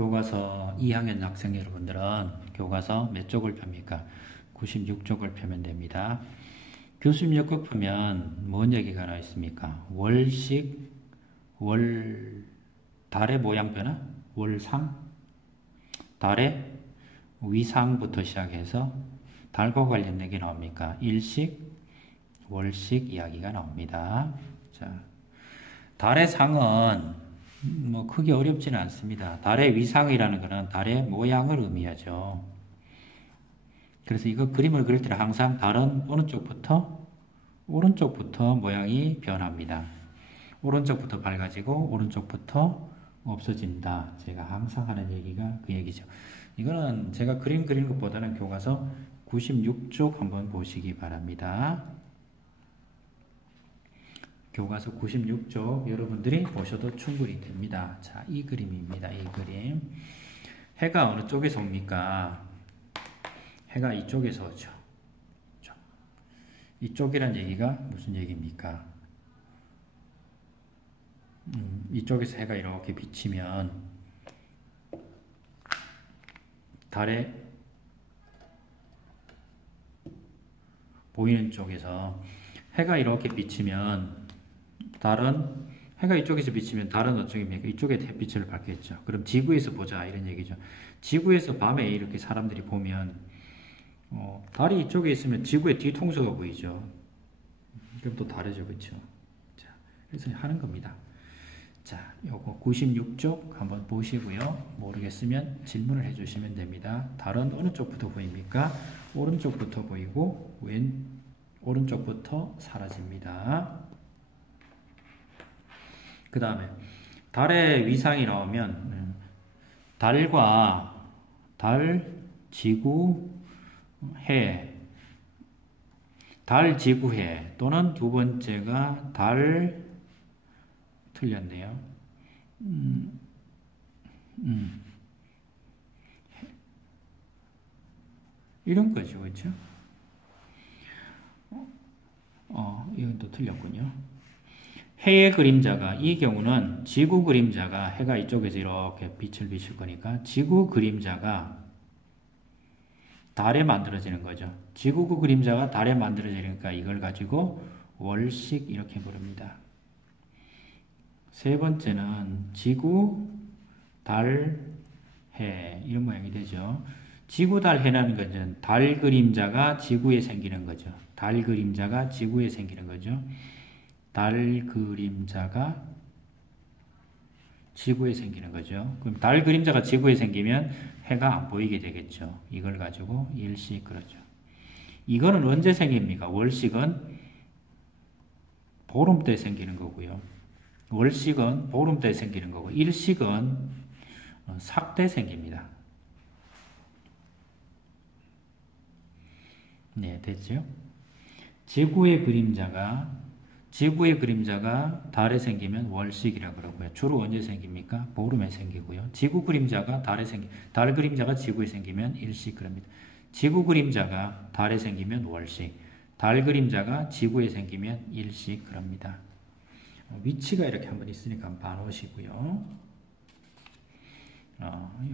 교과서 2학년 학생 여러분들은 교과서 몇 쪽을 펴니까 96쪽을 펴면 됩니다. 96쪽 펴면 뭔 얘기가 나와 있습니까? 월식, 달의 모양 변화? 월상? 달의 위상부터 시작해서 달과 관련된 게 나옵니까? 일식, 월식 이야기가 나옵니다. 자, 달의 상은 뭐 크게 어렵지는 않습니다. 달의 위상이라는 것은 달의 모양을 의미하죠. 그래서 이거 그림을 그릴 때 항상 달은 어느 쪽부터? 오른쪽부터 모양이 변합니다. 오른쪽부터 밝아지고 오른쪽부터 없어진다. 제가 항상 하는 얘기가 그 얘기죠. 이거는 제가 그림 그리는 것보다는 교과서 96쪽 한번 보시기 바랍니다. 교과서 96쪽 여러분들이 보셔도 충분히 됩니다. 자, 이 그림입니다. 이 그림. 해가 어느 쪽에서 옵니까? 해가 이쪽에서 오죠. 이쪽이란 얘기가 무슨 얘기입니까? 이쪽에서 해가 이렇게 비치면 달에 보이는 쪽에서 해가 이렇게 비치면 달은 해가 이쪽에서 비치면 달은 어쪽입니까? 이쪽에 햇빛을 받겠죠. 그럼 지구에서 보자 이런 얘기죠. 지구에서 밤에 이렇게 사람들이 보면 달이 이쪽에 있으면 지구의 뒤통수가 보이죠. 그럼 또 다르죠, 그렇죠? 자, 그래서 하는 겁니다. 자, 요거 96쪽 한번 보시고요. 모르겠으면 질문을 해주시면 됩니다. 달은 어느 쪽부터 보입니까? 오른쪽부터 보이고 오른쪽부터 사라집니다. 그 다음에 달의 위상이 나오면 달과 달, 지구, 해, 달, 지구, 해 또는 두 번째가 달 틀렸네요. 이런 거죠, 그렇죠? 이건 또 틀렸군요. 해의 그림자가 이 경우는 지구 그림자가 해가 이쪽에서 이렇게 빛을 비출 거니까 지구 그림자가 달에 만들어지는 거죠. 지구 그림자가 달에 만들어지니까 이걸 가지고 월식 이렇게 부릅니다. 세 번째는 지구, 달, 해 이런 모양이 되죠. 지구, 달, 해라는 것은 달 그림자가 지구에 생기는 거죠. 달 그림자가 지구에 생기는 거죠. 달 그림자가 지구에 생기는 거죠. 그럼 달 그림자가 지구에 생기면 해가 안 보이게 되겠죠. 이걸 가지고 일식 그러죠. 이거는 언제 생깁니까? 월식은 보름 때 생기는 거고요. 월식은 보름 때 생기는 거고 일식은 삭 때 생깁니다. 네, 됐죠? 지구의 그림자가 달에 생기면 월식이라 그러고요. 주로 언제 생깁니까? 보름에 생기고요. 달 그림자가 지구에 생기면 일식 그럽니다. 지구 그림자가 달에 생기면 월식, 달 그림자가 지구에 생기면 일식 그럽니다. 위치가 이렇게 한번 있으니까 한번 봐놓으시고요.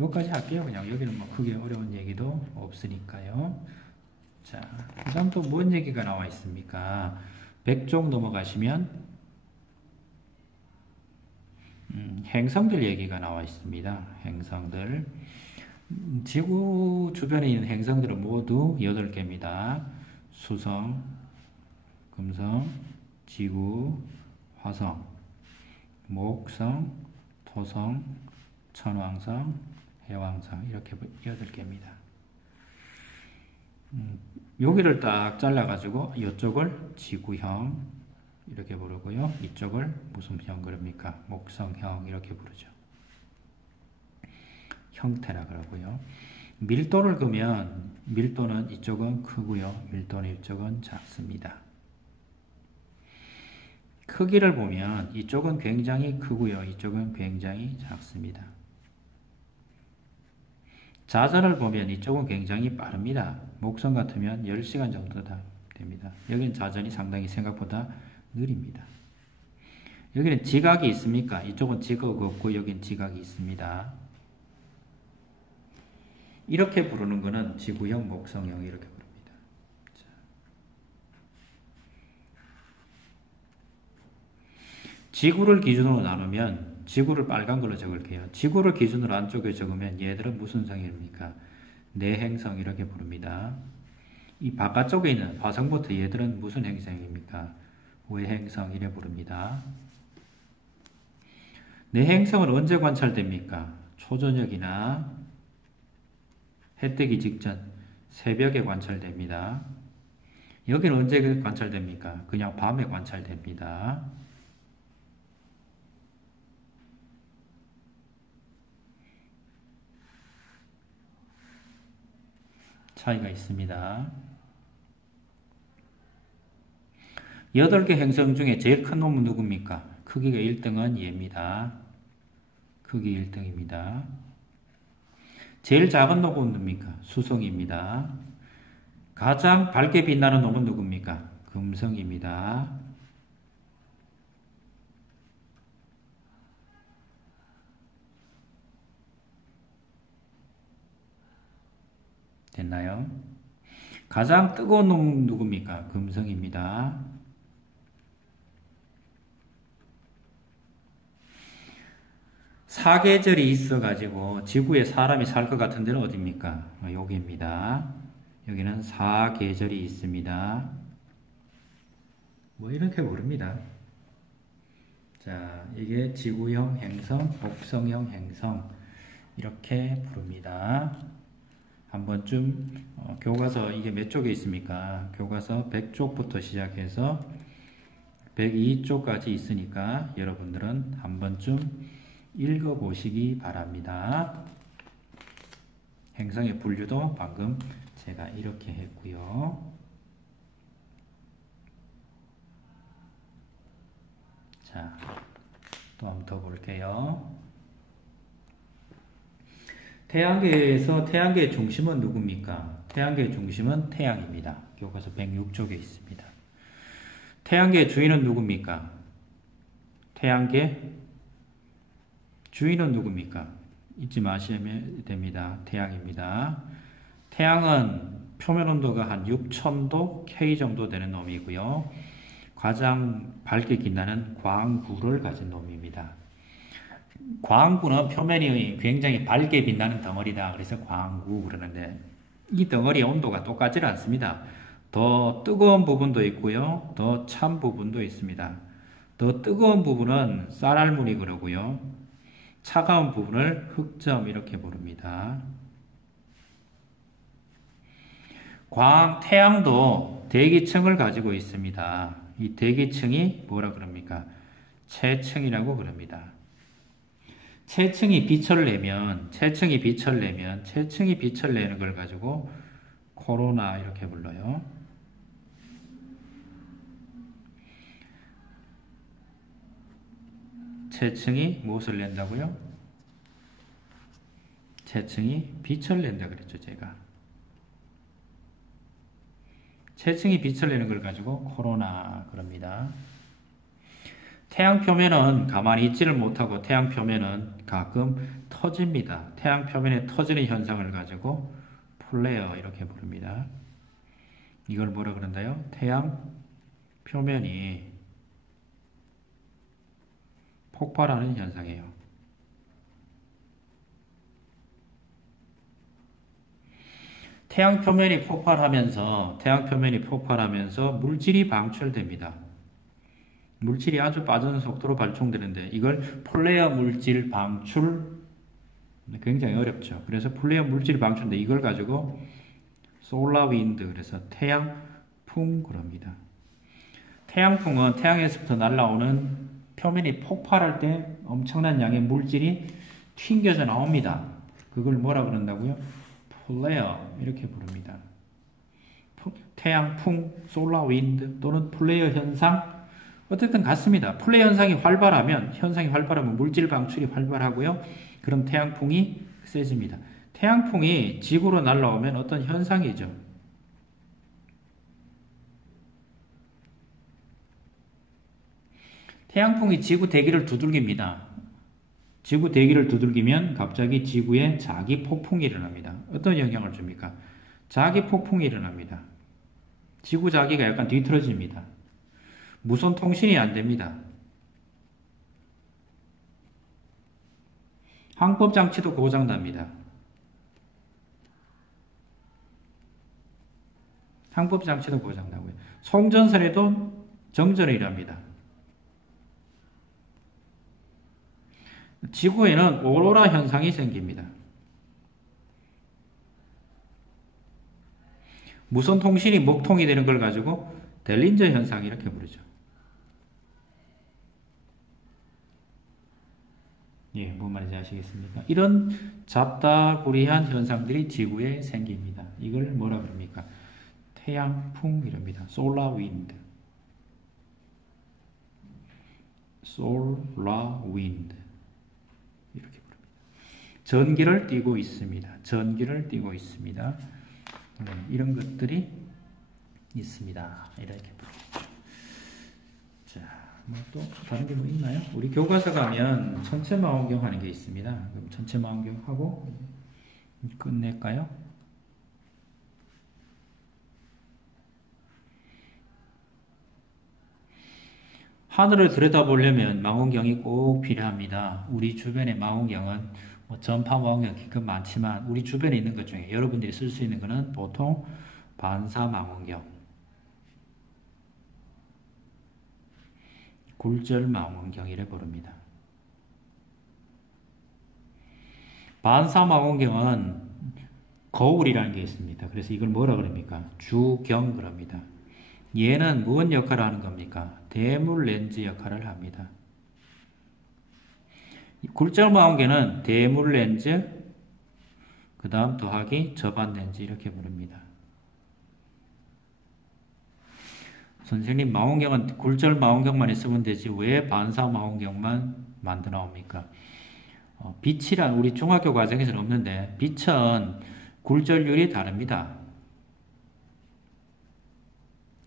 여기까지 할게요. 그냥 여기는 뭐 크게 어려운 얘기도 없으니까요. 자, 그 다음 또 뭔 얘기가 나와 있습니까? 100쪽 넘어가시면 행성들 얘기가 나와 있습니다. 행성들. 지구 주변에 있는 행성들은 모두 8개입니다. 수성, 금성, 지구, 화성, 목성, 토성, 천왕성, 해왕성 이렇게 8개입니다. 여기를 딱 잘라가지고 이쪽을 지구형 이렇게 부르고요. 이쪽을 무슨 형 그럽니까? 목성형 이렇게 부르죠. 형태라 그러고요. 밀도를 그으면 밀도는 이쪽은 크고요. 밀도는 이쪽은 작습니다. 크기를 보면 이쪽은 굉장히 크고요. 이쪽은 굉장히 작습니다. 자전을 보면 이쪽은 굉장히 빠릅니다. 목성 같으면 10시간 정도 됩니다. 여기는 자전이 상당히 생각보다 느립니다. 여기는 지각이 있습니까? 이쪽은 지각 없고 여기는 지각이 있습니다. 이렇게 부르는 거는 지구형, 목성형 이렇게 부릅니다. 자. 지구를 기준으로 나누면 지구를 빨간 걸로 적을게요. 지구를 기준으로 안쪽에 적으면 얘들은 무슨 성입니까? 내행성 이렇게 부릅니다. 이 바깥쪽에 있는 화성부터 얘들은 무슨 행성입니까? 외행성 이래 부릅니다. 내행성은 언제 관찰됩니까? 초저녁이나 해 뜨기 직전 새벽에 관찰됩니다. 여기는 언제 관찰됩니까? 그냥 밤에 관찰됩니다. 차이가 있습니다. 8개 행성 중에 제일 큰 놈은 누굽니까? 크기가 1등은 얘입니다. 크기 1등입니다. 제일 작은 놈은 누굽니까? 수성입니다. 가장 밝게 빛나는 놈은 누굽니까? 금성입니다. 됐나요? 가장 뜨거운 놈은 누굽니까? 금성입니다. 사계절이 있어가지고 지구에 사람이 살 것 같은 데는 어디입니까? 여기입니다. 여기는 사계절이 있습니다. 뭐 이렇게 부릅니다. 자, 이게 지구형 행성, 목성형 행성 이렇게 부릅니다. 한 번쯤 교과서 이게 몇 쪽에 있습니까? 교과서 100쪽부터 시작해서 102쪽까지 있으니까 여러분들은 한 번쯤 읽어보시기 바랍니다. 행성의 분류도 방금 제가 이렇게 했고요. 자, 또 한 번 더 볼게요. 태양계에서 태양계의 중심은 누굽니까? 태양계의 중심은 태양입니다. 교과서 106쪽에 있습니다. 태양계의 주인은 누굽니까? 태양계 주인은 누굽니까? 잊지 마시면 됩니다. 태양입니다. 태양은 표면 온도가 한 6000도 K 정도 되는 놈이고요. 가장 밝게 빛나는 광구를 가진 놈입니다. 광구는 표면이 굉장히 밝게 빛나는 덩어리다. 그래서 광구 그러는데 이 덩어리의 온도가 똑같지 않습니다. 더 뜨거운 부분도 있고요. 더 찬 부분도 있습니다. 더 뜨거운 부분은 쌀알무리 그러고요. 차가운 부분을 흑점 이렇게 부릅니다. 태양도 대기층을 가지고 있습니다. 이 대기층이 뭐라 그럽니까? 체층이라고 그럽니다. 체층이 빛을 내면 체층이 빛을 내는 걸 가지고 코로나 이렇게 불러요. 체층이 무엇을 낸다고요? 체층이 빛을 낸다 그랬죠, 제가. 체층이 빛을 내는 걸 가지고 코로나 그럽니다. 태양 표면은 가만히 있지를 못하고 태양 표면은 가끔 터집니다. 태양 표면에 터지는 현상을 가지고 플레어 이렇게 부릅니다. 이걸 뭐라 그런다요? 태양 표면이 폭발하는 현상이에요. 태양 표면이 폭발하면서 물질이 방출됩니다. 물질이 아주 빠른 속도로 발송되는데 이걸 플레어 물질 방출 굉장히 어렵죠. 그래서 플레어 물질 방출인데 이걸 가지고 솔라 윈드 그래서 태양풍 그럽니다. 태양풍은 태양에서부터 날아오는 표면이 폭발할 때 엄청난 양의 물질이 튕겨져 나옵니다. 그걸 뭐라 그런다고요? 플레어 이렇게 부릅니다. 태양풍, 솔라 윈드 또는 플레어 현상 어쨌든 같습니다. 플레어 현상이 활발하면 물질 방출이 활발하고요. 그럼 태양풍이 세집니다. 태양풍이 지구로 날아오면 어떤 현상이죠. 태양풍이 지구 대기를 두들깁니다. 지구 대기를 두들기면 갑자기 지구에 자기 폭풍이 일어납니다. 어떤 영향을 줍니까? 자기 폭풍이 일어납니다. 지구 자기가 약간 뒤틀어집니다. 무선 통신이 안 됩니다. 항법 장치도 고장납니다. 항법 장치도 고장나고요. 송전선에도 정전이 일어납니다. 지구에는 오로라 현상이 생깁니다. 무선 통신이 먹통이 되는 걸 가지고 델린저 현상 이렇게 부르죠. 예, 뭔 말인지 아시겠습니까? 이런 잡다구리한 현상들이 지구에 생깁니다. 이걸 뭐라 그럽니까? 태양풍 이랍니다. 솔라 윈드. 솔라 윈드. 이렇게 부릅니다. 전기를 띠고 있습니다. 전기를 띠고 있습니다. 이런 것들이 있습니다. 이렇게 부르죠. 자, 뭐 또 다른 게 뭐 있나요? 우리 교과서 가면 천체망원경 하는 게 있습니다. 그럼 천체망원경 하고 끝낼까요? 하늘을 들여다보려면 망원경이 꼭 필요합니다. 우리 주변의 망원경은 뭐 전파 망원경 기껏 많지만 우리 주변에 있는 것 중에 여러분들이 쓸 수 있는 것은 보통 반사 망원경, 굴절 망원경이라 부릅니다. 반사 망원경은 거울이라는 게 있습니다. 그래서 이걸 뭐라 그럽니까? 주경 그럽니다. 얘는 무슨 역할을 하는 겁니까? 대물 렌즈 역할을 합니다. 굴절 망원경은 대물 렌즈, 그 다음 더하기 저반 렌즈 이렇게 부릅니다. 선생님, 망원경은 굴절 망원경만 있으면 되지 왜 반사 망원경만 만들어 옵니까? 빛이란 우리 중학교 과정에서는 없는데 빛은 굴절률이 다릅니다.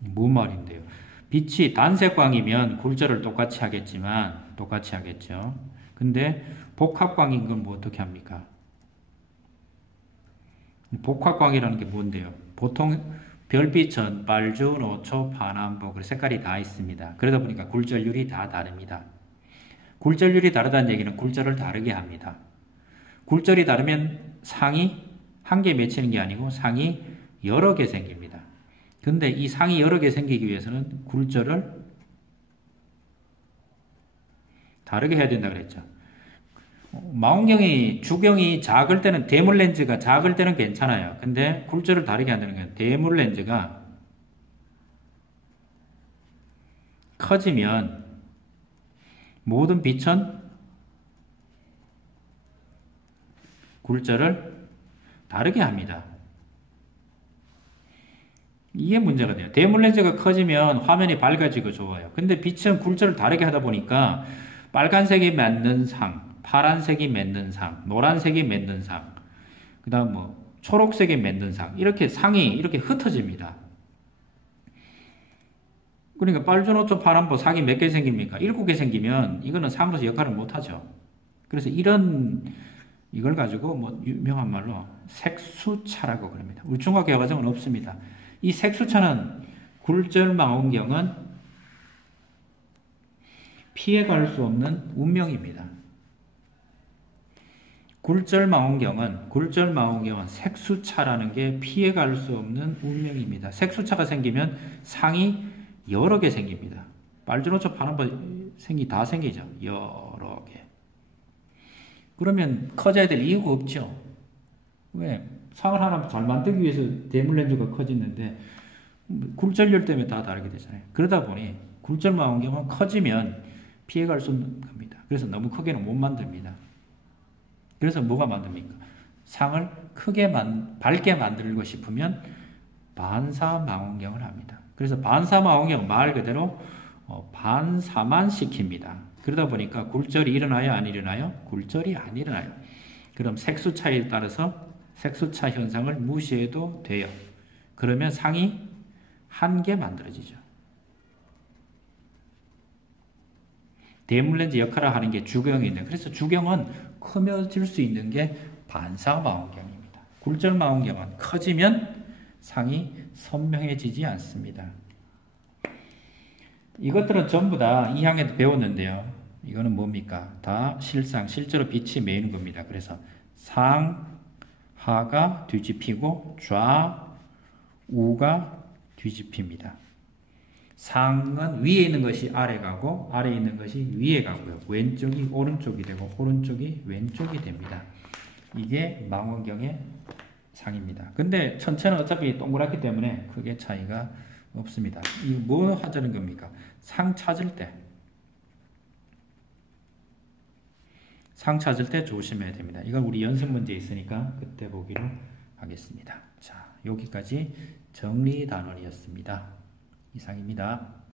뭔 말인데요? 빛이 단색광이면 굴절을 똑같이 하겠죠. 근데 복합광인 건 뭐 어떻게 합니까? 복합광이라는 게 뭔데요? 보통 별빛은 빨주, 노초, 파남보 색깔이 다 있습니다. 그러다 보니까 굴절률이 다 다릅니다. 굴절률이 다르다는 얘기는 굴절을 다르게 합니다. 굴절이 다르면 상이 한 개 맺히는 게 아니고 상이 여러 개 생깁니다. 근데 이 상이 여러 개 생기기 위해서는 굴절을 다르게 해야 된다 그랬죠. 망원경이 주경이 작을 때는 대물 렌즈가 작을 때는 괜찮아요. 근데 굴절을 다르게 한다는 건 대물 렌즈가 커지면 모든 빛은 굴절을 다르게 합니다. 이게 문제가 돼요. 대물 렌즈가 커지면 화면이 밝아지고 좋아요. 근데 빛은 굴절을 다르게 하다 보니까 빨간색이 맞는 상, 파란색이 맺는 상, 노란색이 맺는 상, 그 다음 뭐 초록색이 맺는 상, 이렇게 상이 이렇게 흩어집니다. 그러니까 빨주노초 파란보 상이 몇 개 생깁니까? 7개 생기면 이거는 상으로서 역할을 못하죠. 그래서 이걸 가지고 뭐 유명한 말로 색수차라고 그럽니다. 우리 중학교 과정은 없습니다. 이 색수차는 굴절 망원경은 피해갈 수 없는 운명입니다. 굴절 망원경은 색수차라는 게 피해갈 수 없는 운명입니다. 색수차가 생기면 상이 여러 개 생깁니다. 빨주노초 파란보 다 생기죠. 여러 개. 그러면 커져야 될 이유가 없죠. 왜? 상을 하나 잘 만들기 위해서 대물 렌즈가 커지는데 굴절률 때문에 다 다르게 되잖아요. 그러다 보니 굴절 망원경은 커지면 피해갈 수 없는 겁니다. 그래서 너무 크게는 못 만듭니다. 그래서 뭐가 만듭니까? 상을 밝게 만들고 싶으면 반사 망원경을 합니다. 그래서 반사 망원경은 말 그대로 반사만 시킵니다. 그러다 보니까 굴절이 일어나요? 안 일어나요? 굴절이 안 일어나요. 그럼 색수차에 따라서 색수차 현상을 무시해도 돼요. 그러면 상이 한 개 만들어지죠. 대물렌즈 역할을 하는 게 주경인데, 그래서 주경은 커져질 수 있는 게 반사망원경입니다. 굴절망원경은 커지면 상이 선명해지지 않습니다. 이것들은 전부 다 2학년에도 배웠는데요. 이거는 뭡니까? 다 실제로 빛이 매이는 겁니다. 그래서 상하가 뒤집히고 좌우가 뒤집힙니다. 상은 위에 있는 것이 아래 가고 아래에 있는 것이 위에 가고요. 왼쪽이 오른쪽이 되고 오른쪽이 왼쪽이 됩니다. 이게 망원경의 상입니다. 근데 천체는 어차피 동그랗기 때문에 크게 차이가 없습니다. 이 뭐 하자는 겁니까? 상 찾을 때 조심해야 됩니다. 이건 우리 연습 문제 있으니까 그때 보기로 하겠습니다. 자, 여기까지 정리 단원이었습니다. 이상입니다.